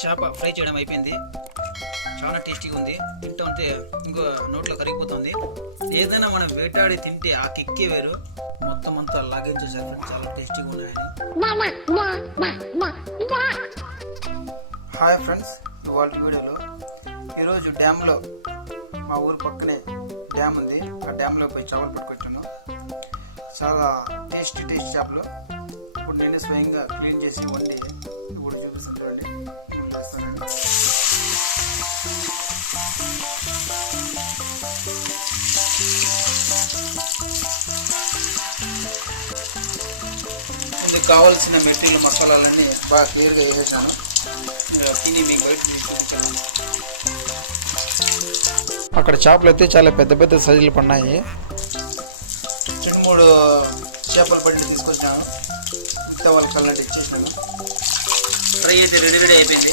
చేప ఫ్రై చేయడం అయిపోయింది. చాలా టేస్టీగా ఉంది. తింటూ ఉంటే ఇంకో నోట్లో కరిగిపోతుంది. ఏదైనా మనం వేటాడి తింటే ఆ కిక్కే వేరు. మొత్తం అంతా లాగించేసారు చాలా టేస్టీగా ఉన్నాయని హాయ్ ఫ్రెండ్స్ ఇవాళ వీడియోలో ఈరోజు డ్యామ్లో మా ఊరు పక్కనే డ్యామ్ ఉంది. ఆ డ్యామ్లో పోయి చేపలు పట్టుకొచ్చాను. చాలా టేస్టీ టేస్టీ చేపలు. నేనే స్వయంగా క్లీన్ చేసి వండి ఇప్పుడు చూపిస్తాను చూడండి. ఇప్పుడు ఇందుకు కావాల్సిన మెటీరియల్ మసాలాలన్నీ బాగా క్లియర్గా వేసేసాను తిని మీకు బయట చూపించాను అక్కడ చేపలు అయితే చాలా పెద్ద పెద్ద సైజులు పడినాయి. రెండు మూడు చేపలు పట్టి తీసుకొచ్చినాను. మిగతా వాళ్ళ కళ్ళంటే ఇచ్చేసినాను. ఫ్రై అయితే రెడీ రెడీ అయిపోయింది.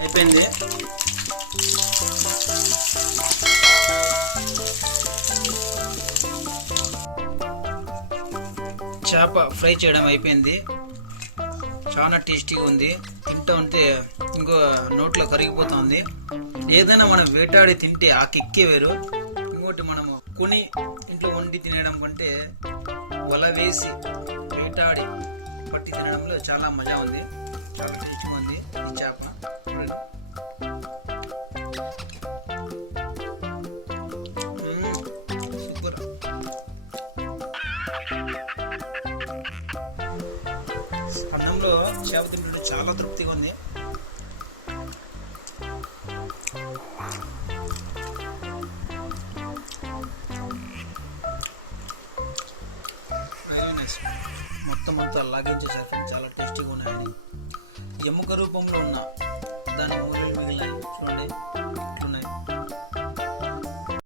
అయిపోయింది. చేప ఫ్రై చేయడం అయిపోయింది. చాలా టేస్టీగా ఉంది. తింటూ ఉంటే ఇంకో నోట్లో కరిగిపోతుంది. ఏదైనా మనం వేటాడి తింటే ఆ కిక్కే వేరు. కాబట్టి మనము కొని ఇంట్లో వండి తినడం కంటే వల వేసి వేటాడి పట్టి తినడంలో చాలా మజా ఉంది. చాలా టేస్ట్గా ఉంది. ఈ చేప సూపర్. అన్నంలో చేప తింటుంటే చాలా తృప్తిగా ఉంది. మొత్తం అంతా లాగించేసారు చాలా టేస్టీగా ఉన్నాయని. ఎముక రూపంలో ఉన్న దాని